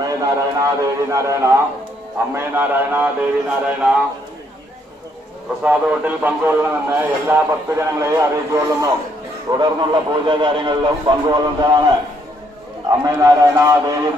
അമ്മേ നാരായണ ദേവി നാരായണ, അമ്മേ നാരായണ ദേവി നാരായണ. പ്രസാദവോട്ടിൽ പങ്കുകൊള്ളണമെന്ന് എല്ലാ ഭക്തജനങ്ങളെയും അറിയിച്ചുകൊള്ളുന്നു. തുടർന്നുള്ള പൂജാകാര്യങ്ങളിലും പങ്കുകൊള്ളുന്നതാണ്. അമ്മേ നാരായണ ദേവി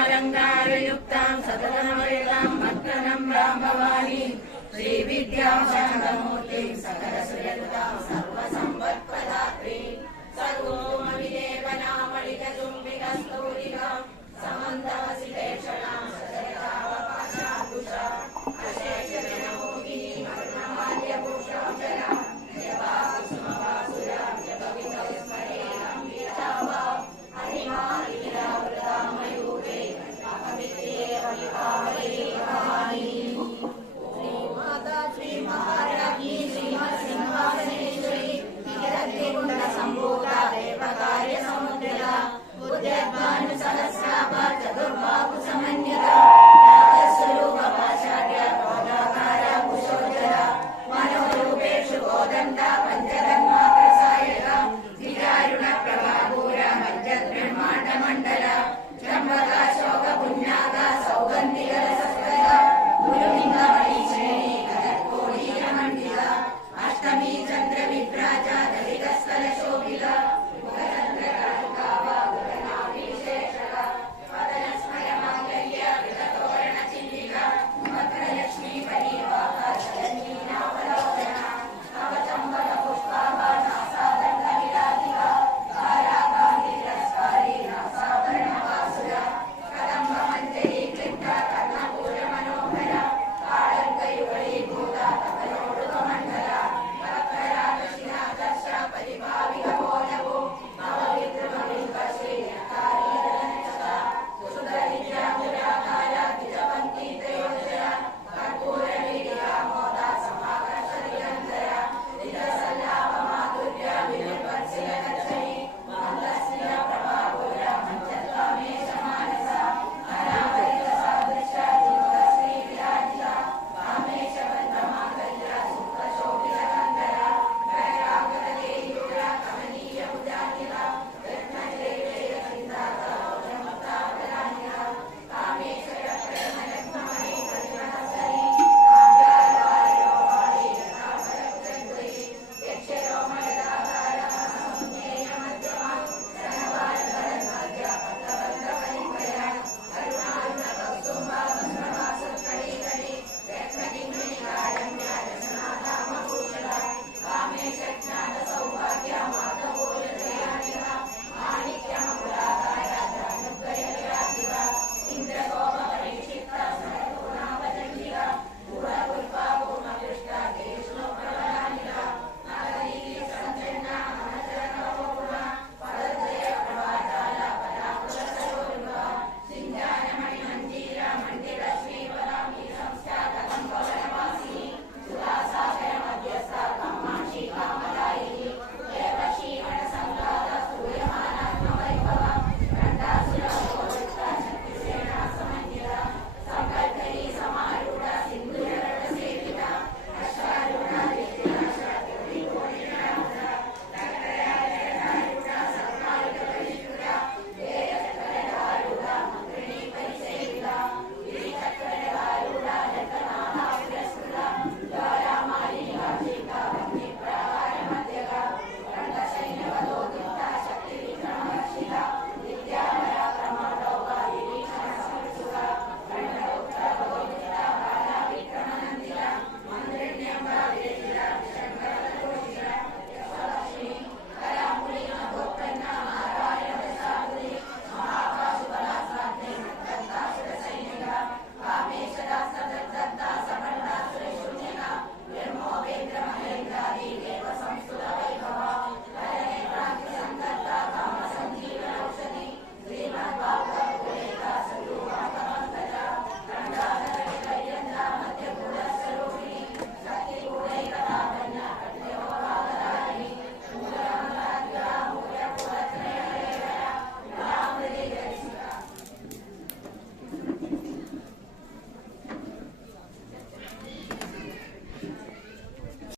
സർവാലങ്കാരയുക്താം സതതമവേദാം ഭക്തനം രാമവാണി ശ്രീവിദ്യാം ശാന്തമൂർത്തിം സകലസുരതാം സർവസമ്പത്പ്രദാത്രീ സർവോമവിലേപനാമളികചുംബികസ്തൂരികാം സമന്തവസിലേഷണാം സദയതാവപാശാകുഷാം അശേഷജനമോഹിനീം അരുണമാല്യഭൂഷോജ്ജലാം യവാകുസുമവാസുരാം യവവിതസ്മരേണം വിരാവാം ഹരിമാലിരാവൃതാം മയൂരേ അഹമിത്യേവ വിഭാവരേ ഭവാനി. ശ്രീമാതാ ശ്രീ മഹാരാജ്ഞി ശ്രീമത്സിംഹാസനേശ്വരി സംഭൂത ദേവകാര്യ സമുദ്ര ഉദ്യദ്ഭാനു സഹസ്രാഭ ചതുർബാഹു സമന്വിത രാഗസ്വരൂപ പാശാര്യ ക്രോധാകാര കുശോജ്ജല മനോരൂപേഷു കോദണ്ഡ പഞ്ചകന്മാത്രസായക വിചാരുണ പ്രഭാപൂര മജ്ജബ്രഹ്മാണ്ഡ മണ്ഡല ത്രംബകാശോക പുണ്യാക സൗഗന്ധിക രസസ്കര ഗുരുലിംഗ മണീശ്രേണി കഥക്കോടീരമണ്ഡിത അഷ്ടമീ ചന്ദ്ര